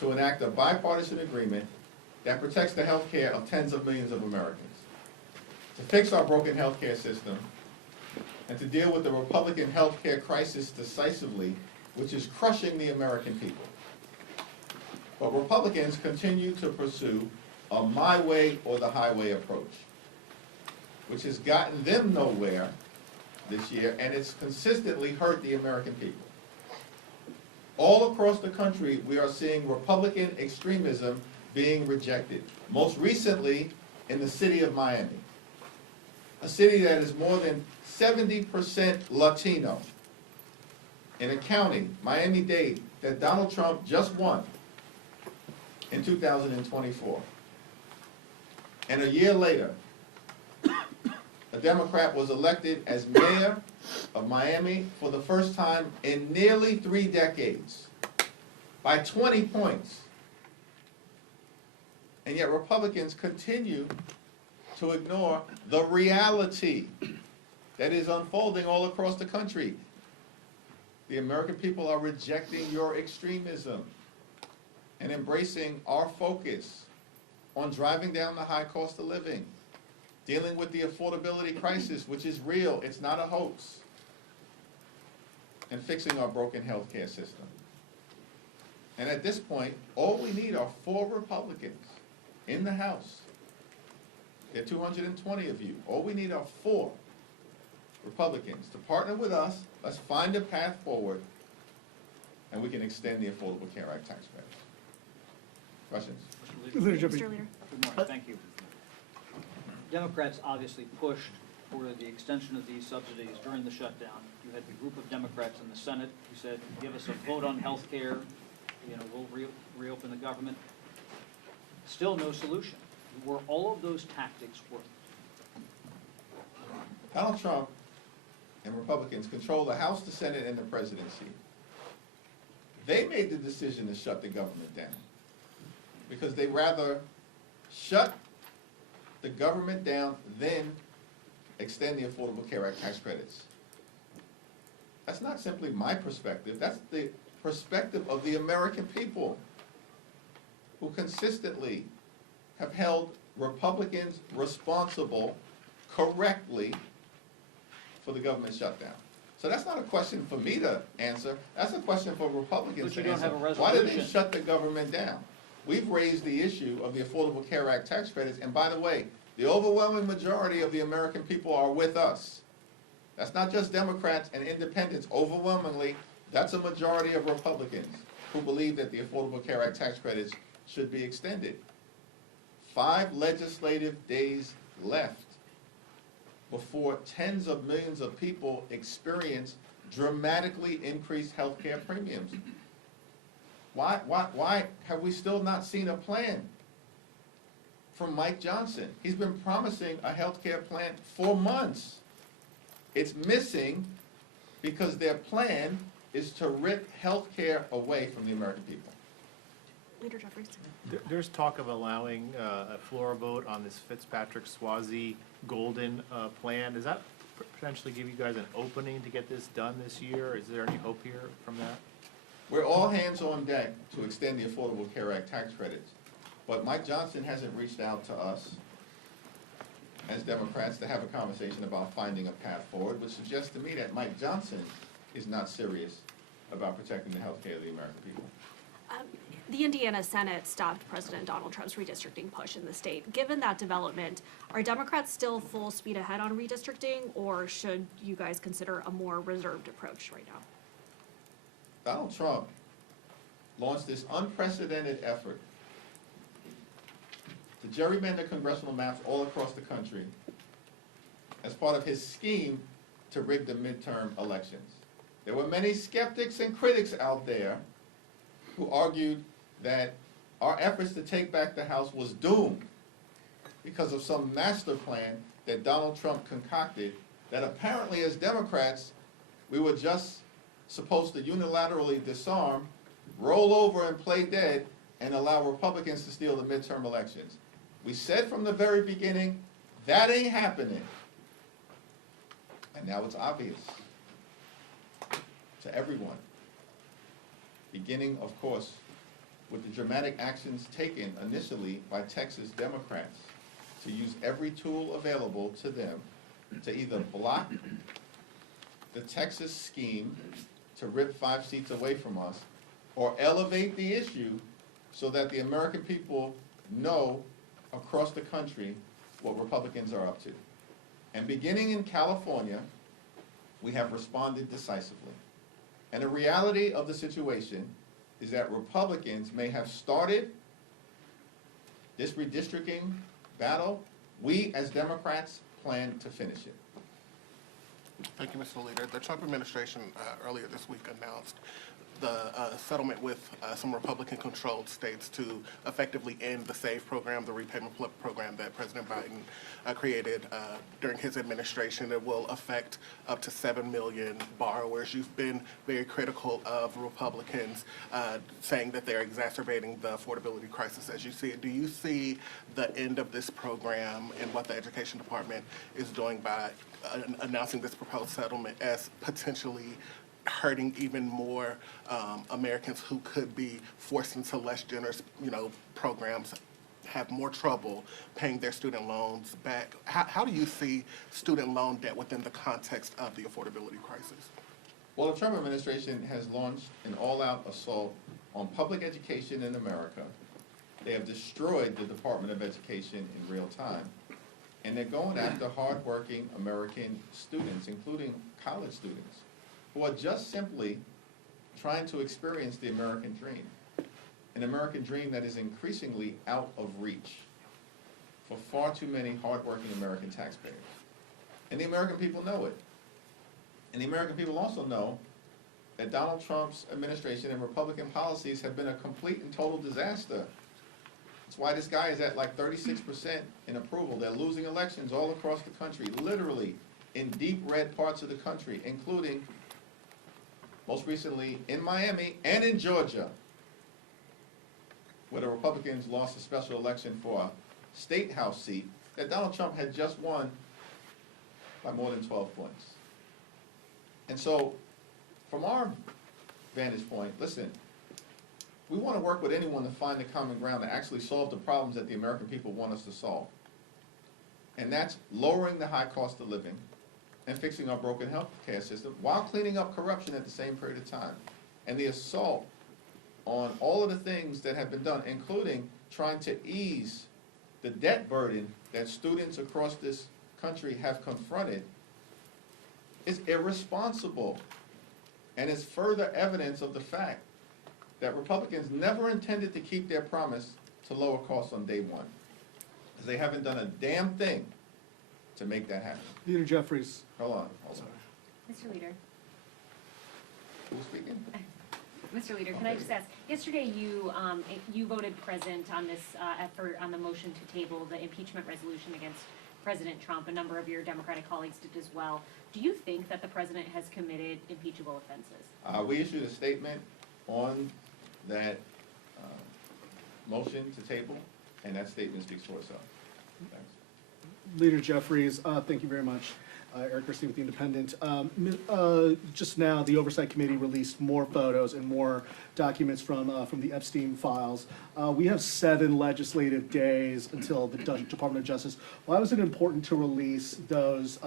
to enact a bipartisan agreement that protects the health care of tens of millions of Americans, to fix our broken health care system, and to deal with the Republican health care crisis decisively, which is crushing the American people. But Republicans continue to pursue a my way or the highway approach, which has gotten them nowhere this year, and it's consistently hurt the American people. All across the country, we are seeing Republican extremism being rejected. Most recently, in the city of Miami, a city that is more than 70% Latino, in a county, Miami-Dade, that Donald Trump just won in 2024. And a year later, a Democrat was elected as mayor of Miami for the first time in nearly 3 decades, by 20 points. And yet Republicans continue to ignore the reality that is unfolding all across the country. The American people are rejecting your extremism and embracing our focus on driving down the high cost of living, dealing with the affordability crisis, which is real, it's not a hoax, and fixing our broken health care system. And at this point, all we need are 4 Republicans in the House. There are 220 of you. All we need are 4 Republicans to partner with us. Let's find a path forward, and we can extend the Affordable Care Act tax credits. Questions? Mr. Jeffries. Mr. Leader. Good morning, thank you. Democrats obviously pushed for the extension of these subsidies during the shutdown. You had the group of Democrats in the Senate who said, give us a vote on health care, we'll reopen the government. Still no solution. Were all of those tactics worth it? Donald Trump and Republicans control the House, the Senate, and the presidency. They made the decision to shut the government down because they rather shut the government down than extend the Affordable Care Act tax credits. That's not simply my perspective, that's the perspective of the American people, who consistently have held Republicans responsible correctly for the government shutdown. So that's not a question for me to answer, that's a question for Republicans to answer. But you don't have a resolution. Why did they shut the government down? We've raised the issue of the Affordable Care Act tax credits, and by the way, the overwhelming majority of the American people are with us. That's not just Democrats and independents. Overwhelmingly, that's a majority of Republicans who believe that the Affordable Care Act tax credits should be extended. 5 legislative days left before tens of millions of people experience dramatically increased health care premiums. Why have we still not seen a plan from Mike Johnson? He's been promising a health care plan for months. It's missing because their plan is to rip health care away from the American people. Leader Jeffries. There's talk of allowing a floor vote on this Fitzpatrick-Swayze Golden plan. Does that potentially give you guys an opening to get this done this year? Is there any hope here from that? We're all hands on deck to extend the Affordable Care Act tax credits, but Mike Johnson hasn't reached out to us as Democrats to have a conversation about finding a path forward, which suggests to me that Mike Johnson is not serious about protecting the health care of the American people. The Indiana Senate stopped President Donald Trump's redistricting push in the state. Given that development, are Democrats still full speed ahead on redistricting, or should you guys consider a more reserved approach right now? Donald Trump launched this unprecedented effort to gerrymander congressional maps all across the country as part of his scheme to rig the midterm elections. There were many skeptics and critics out there who argued that our efforts to take back the House was doomed because of some master plan that Donald Trump concocted that apparently as Democrats we were just supposed to unilaterally disarm, roll over and play dead, and allow Republicans to steal the midterm elections. We said from the very beginning, that ain't happening. And now it's obvious to everyone. Beginning, of course, with the dramatic actions taken initially by Texas Democrats to use every tool available to them to either block the Texas scheme to rip 5 seats away from us, or elevate the issue so that the American people know across the country what Republicans are up to. And beginning in California, we have responded decisively. And the reality of the situation is that Republicans may have started this redistricting battle. We, as Democrats, plan to finish it. Thank you, Mr. Leader. The Trump administration earlier this week announced the settlement with some Republican-controlled states to effectively end the SAVE program, the repayment program that President Biden created during his administration. It will affect up to 7 million borrowers. You've been very critical of Republicans, saying that they're exacerbating the affordability crisis as you see it. Do you see the end of this program and what the Education Department is doing by announcing this proposed settlement as potentially hurting even more Americans who could be forced into less generous, programs, have more trouble paying their student loans back? How do you see student loan debt within the context of the affordability crisis? Well, the Trump administration has launched an all-out assault on public education in America. They have destroyed the Department of Education in real time. And they're going after hardworking American students, including college students, who are just simply trying to experience the American dream. An American dream that is increasingly out of reach for far too many hardworking American taxpayers. And the American people know it. And the American people also know that Donald Trump's administration and Republican policies have been a complete and total disaster. That's why this guy is at like 36% in approval. They're losing elections all across the country, literally in deep red parts of the country, including most recently in Miami and in Georgia, where the Republicans lost a special election for a state house seat that Donald Trump had just won by more than 12 points. And so, from our vantage point, listen, we want to work with anyone to find the common ground to actually solve the problems that the American people want us to solve. And that's lowering the high cost of living and fixing our broken health care system while cleaning up corruption at the same period of time. And the assault on all of the things that have been done, including trying to ease the debt burden that students across this country have confronted, is irresponsible. And is further evidence of the fact that Republicans never intended to keep their promise to lower costs on day one, because they haven't done a damn thing to make that happen. Leader Jeffries. Hold on. Mr. Leader, Who's speaking? Mr. Leader, can I just ask, yesterday you voted present on this effort on the motion to table the impeachment resolution against President Trump. A number of your Democratic colleagues did as well. Do you think that the president has committed impeachable offenses? We issued a statement on that motion to table, and that statement speaks for itself. Thanks. Leader Jeffries, thank you very much. Eric Garcia with The Independent. Just now, the Oversight Committee released more photos and more documents from the Epstein files. We have 7 legislative days until the Department of Justice. Why was it important to release those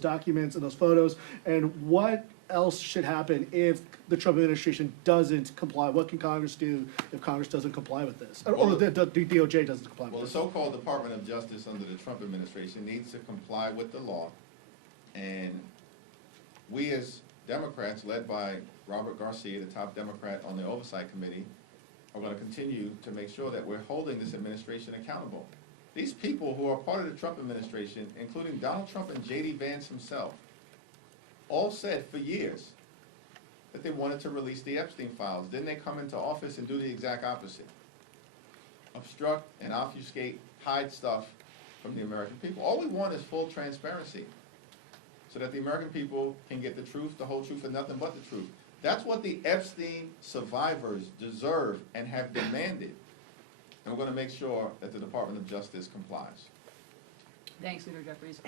documents and those photos? And what else should happen if the Trump administration doesn't comply? What can Congress do if Congress doesn't comply with this? Or the DOJ doesn't comply with Well, the this? so-called Department of Justice under the Trump administration needs to comply with the law. And we as Democrats, led by Robert Garcia, the top Democrat on the Oversight Committee, are going to continue to make sure that we're holding this administration accountable. These people who are part of the Trump administration, including Donald Trump and J.D. Vance himself, all said for years that they wanted to release the Epstein files. Then they come into office and do the exact opposite. Obstruct and obfuscate, hide stuff from the American people. All we want is full transparency, so that the American people can get the truth, the whole truth, and nothing but the truth. That's what the Epstein survivors deserve and have demanded. And we're going to make sure that the Department of Justice complies. Thanks, Leader Jeffries.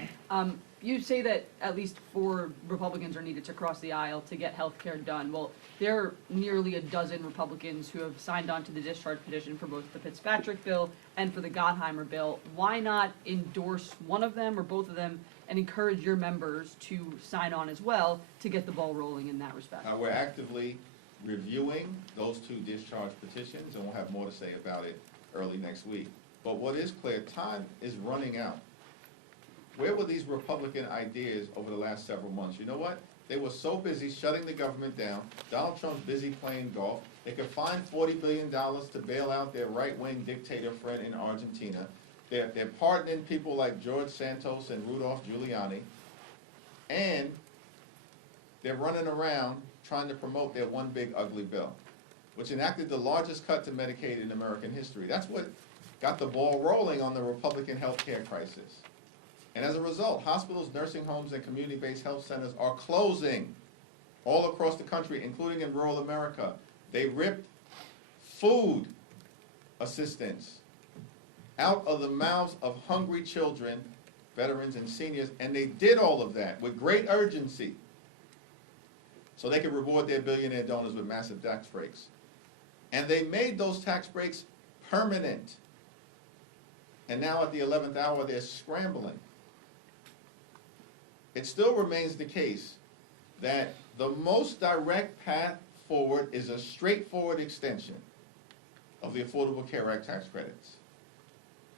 You say that at least 4 Republicans are needed to cross the aisle to get health care done. Well, there are nearly a dozen Republicans who have signed on to the discharge petition for both the Fitzpatrick bill and for the Gottheimer bill. Why not endorse one of them or both of them and encourage your members to sign on as well to get the ball rolling in that respect? We're actively reviewing those 2 discharge petitions, and we'll have more to say about it early next week. But what is clear, time is running out. Where were these Republican ideas over the last several months? You know what? They were so busy shutting the government down. Donald Trump's busy playing golf. They could find $40 billion to bail out their right-wing dictator friend in Argentina. They're pardoning people like George Santos and Rudolph Giuliani. And they're running around trying to promote their one big ugly bill, which enacted the largest cut to Medicaid in American history. That's what got the ball rolling on the Republican health care crisis. And as a result, hospitals, nursing homes, and community-based health centers are closing all across the country, including in rural America. They ripped food assistance out of the mouths of hungry children, veterans, and seniors, and they did all of that with great urgency so they could reward their billionaire donors with massive tax breaks. And they made those tax breaks permanent. And now at the 11th hour, they're scrambling. It still remains the case that the most direct path forward is a straightforward extension of the Affordable Care Act tax credits.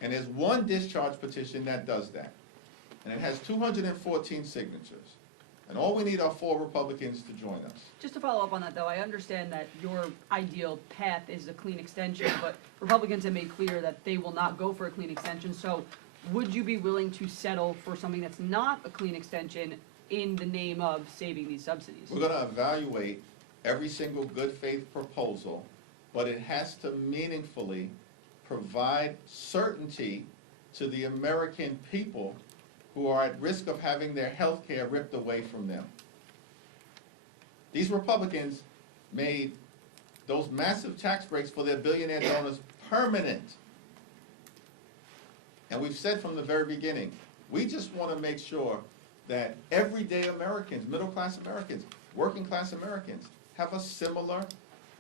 And there's one discharge petition that does that. And it has 214 signatures. And all we need are 4 Republicans to join us. Just to follow up on that, though, I understand that your ideal path is a clean extension, but Republicans have made clear that they will not go for a clean extension. So would you be willing to settle for something that's not a clean extension in the name of saving these subsidies? We're going to evaluate every single good faith proposal, but it has to meaningfully provide certainty to the American people who are at risk of having their health care ripped away from them. These Republicans made those massive tax breaks for their billionaire donors permanent. And we've said from the very beginning, we just want to make sure that everyday Americans, middle-class Americans, working-class Americans, have a similar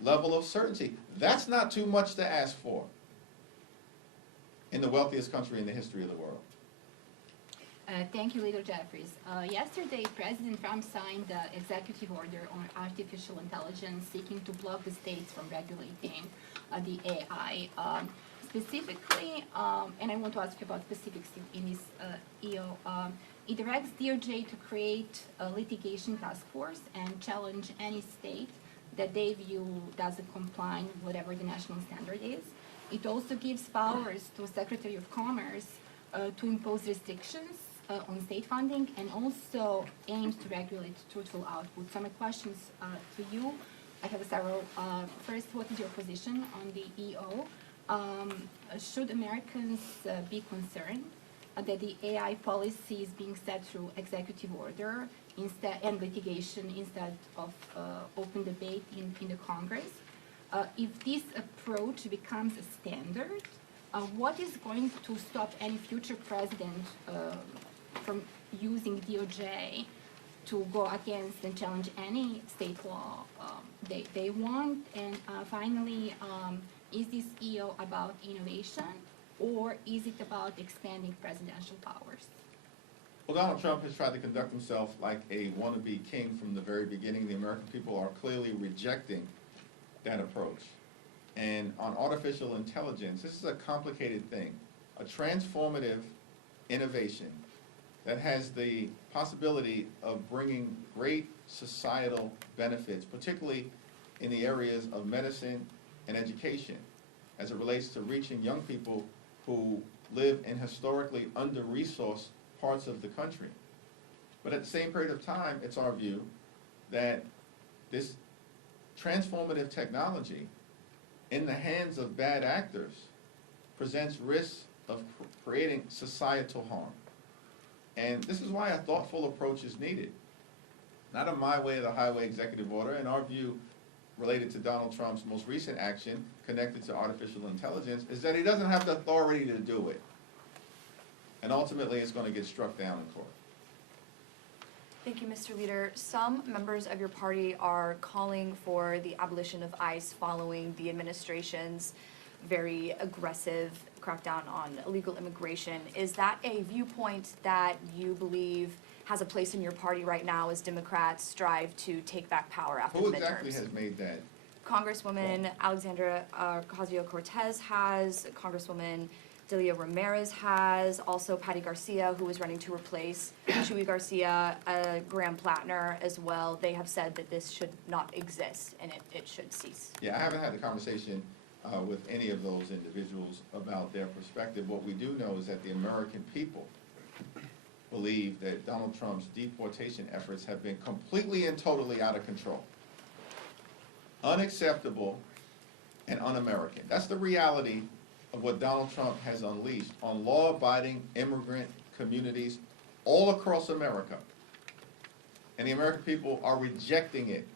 level of certainty. That's not too much to ask for in the wealthiest country in the history of the world. Thank you, Leader Jeffries. Yesterday, President Trump signed the executive order on artificial intelligence seeking to block the states from regulating the AI. Specifically, and I want to ask you about specifics in this EO, it directs DOJ to create a litigation task force and challenge any state that they view doesn't comply with whatever the national standard is. It also gives powers to Secretary of Commerce to impose restrictions on state funding and also aims to regulate truthful output. So my questions to you, I have several. First, what is your position on the EO? Should Americans be concerned that the AI policy is being set through executive order instead and litigation instead of open debate in the Congress? If this approach becomes a standard, what is going to stop any future president from using DOJ to go against and challenge any state law they want? And finally, is this EO about innovation or is it about expanding presidential powers? Well, Donald Trump has tried to conduct himself like a wannabe king from the very beginning. The American people are clearly rejecting that approach. And on artificial intelligence, this is a complicated thing, a transformative innovation that has the possibility of bringing great societal benefits, particularly in the areas of medicine and education, as it relates to reaching young people who live in historically under-resourced parts of the country. But at the same period of time, it's our view that this transformative technology in the hands of bad actors presents risks of creating societal harm. And this is why a thoughtful approach is needed. Not a my way or the highway executive order. In our view, related to Donald Trump's most recent action connected to artificial intelligence, is that he doesn't have the authority to do it. and ultimately it's gonna get struck down in court. Thank you, Mr. Leader. Some members of your party are calling for the abolition of ICE following the administration's very aggressive crackdown on illegal immigration. Is that a viewpoint that you believe has a place in your party right now as Democrats strive to take back power after the Who midterms? exactly has made that? Congresswoman Alexandra Ocasio-Cortez has, Congresswoman Delia Ramirez has, also Patty Garcia, who is running to replace Chuy Garcia, Graham Plattner as well. They have said that this should not exist and it should cease. Yeah, I haven't had the conversation with any of those individuals about their perspective. What we do know is that the American people believe that Donald Trump's deportation efforts have been completely and totally out of control, unacceptable, and un-American. That's the reality of what Donald Trump has unleashed on law-abiding immigrant communities all across America. And the American people are rejecting it,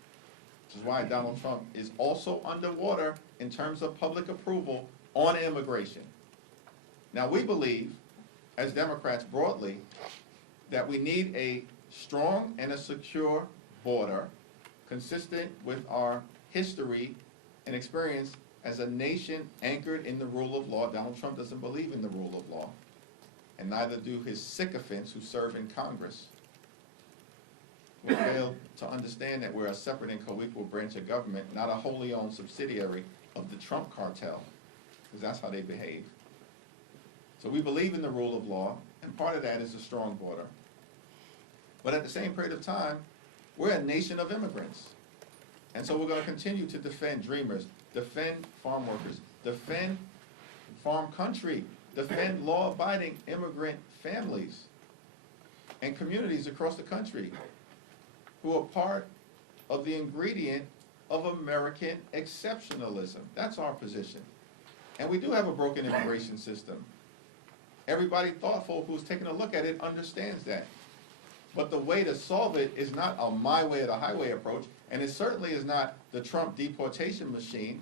which is why Donald Trump is also underwater in terms of public approval on immigration. Now, we believe, as Democrats broadly, that we need a strong and a secure border consistent with our history and experience as a nation anchored in the rule of law. Donald Trump doesn't believe in the rule of law, and neither do his sycophants who serve in Congress, who fail to understand that we're a separate and co-equal branch of government, not a wholly owned subsidiary of the Trump cartel, because that's how they behave. So we believe in the rule of law, and part of that is a strong border. But at the same period of time, we're a nation of immigrants. And so we're going to continue to defend dreamers, defend farm workers, defend farm country, defend law-abiding immigrant families and communities across the country who are part of the ingredient of American exceptionalism. That's our position. And we do have a broken immigration system. Everybody thoughtful who's taken a look at it understands that. But the way to solve it is not a my way or the highway approach, and it certainly is not the Trump deportation machine.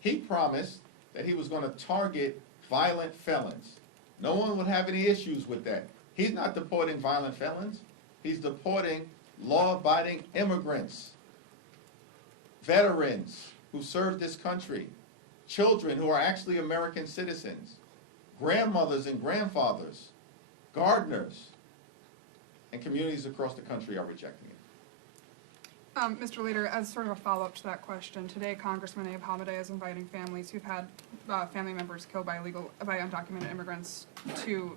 He promised that he was going to target violent felons. No one would have any issues with that. He's not deporting violent felons. He's deporting law-abiding immigrants, veterans who served this country, children who are actually American citizens, grandmothers and grandfathers, gardeners, and communities across the country are rejecting it. Mr. Leader, as sort of a follow-up to that question, today Congressman Abe Hamadeh is inviting families who've had family members killed by undocumented immigrants to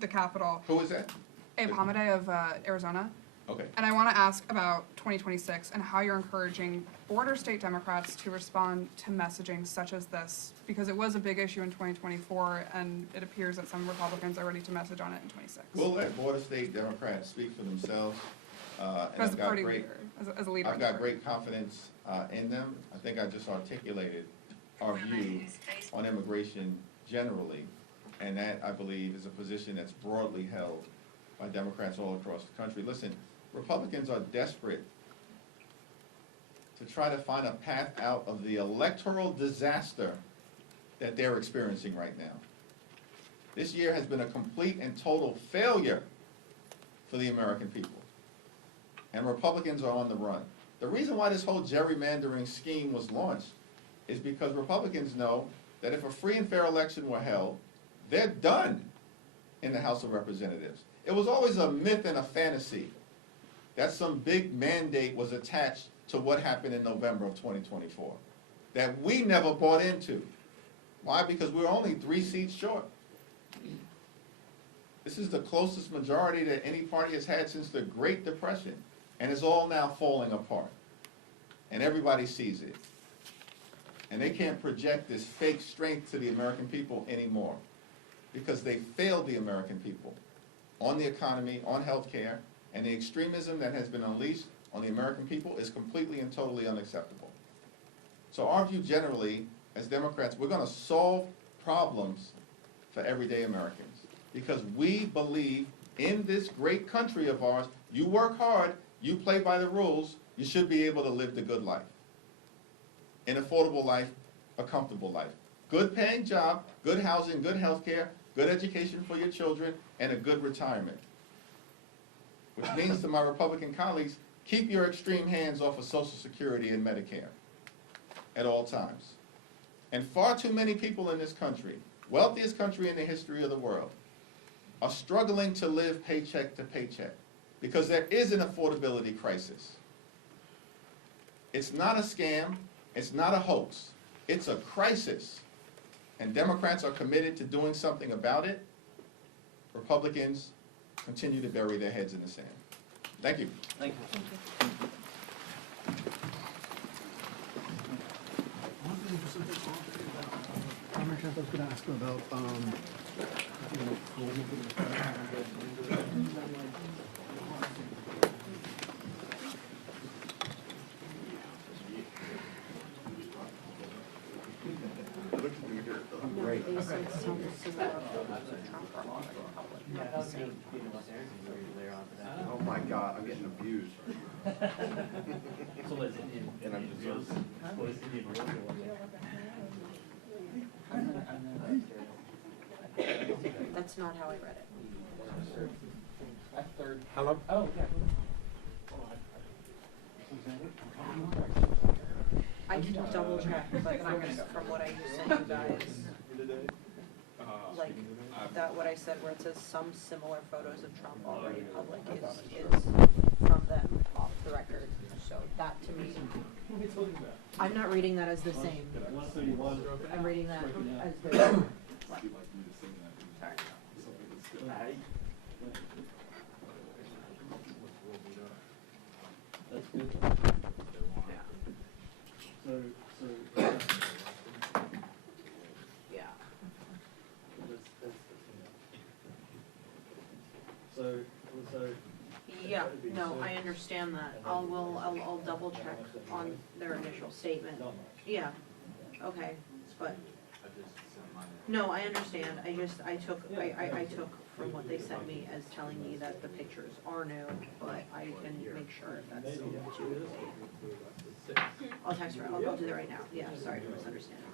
the Capitol. Who is that? Abe Hamadeh of Arizona. Okay. And I want to ask about 2026 and how you're encouraging border state Democrats to respond to messaging such as this, because it was a big issue in 2024, and it appears that some Republicans are ready to message on it in 26. We'll let border state Democrats speak for themselves. And As the party leader, as a leader. I've got great confidence in them. I think I just articulated our view on immigration generally, and that, I believe, is a position that's broadly held by Democrats all across the country. Listen, Republicans are desperate to try to find a path out of the electoral disaster that they're experiencing right now. This year has been a complete and total failure for the American people. And Republicans are on the run. The reason why this whole gerrymandering scheme was launched is because Republicans know that if a free and fair election were held, they're done in the House of Representatives. It was always a myth and a fantasy that some big mandate was attached to what happened in November of 2024 that we never bought into. Why? Because we were only 3 seats short. This is the closest majority that any party has had since the Great Depression, and it's all now falling apart. And everybody sees it. And they can't project this fake strength to the American people anymore because they failed the American people on the economy, on health care, and the extremism that has been unleashed on the American people is completely and totally unacceptable. So our view generally, as Democrats, we're going to solve problems for everyday Americans because we believe in this great country of ours. You work hard, you play by the rules, you should be able to live the good life. An affordable life, a comfortable life. Good paying job, good housing, good health care, good education for your children, and a good retirement. Which means to my Republican colleagues, keep your extreme hands off of Social Security and Medicare at all times. And far too many people in this country, wealthiest country in the history of the world, are struggling to live paycheck to paycheck because there is an affordability crisis. It's not a scam, it's not a hoax, it's a crisis. And Democrats are committed to doing something about it. Republicans continue to bury their heads in the sand. Thank you. Thank you. I was gonna ask about, Oh my God, I'm getting abused. And I'm deserving. That's not how I read it. Hello? Oh, yeah. I can double check, but from what I sent you guys, like, that what I said where it says some similar photos of Trump already public is from them off the record. So that to me, I'm not reading that as the same. I'm reading that as the. Sorry. that's good. So, Yeah. So, Yeah, no, I understand that. I'll double check on their initial statement. Yeah, okay, but, no, I understand. I took from what they sent me as telling me that the pictures are new, but I can make sure if that's still too. I'll text her, I'll do that right now. Yeah, sorry for misunderstanding.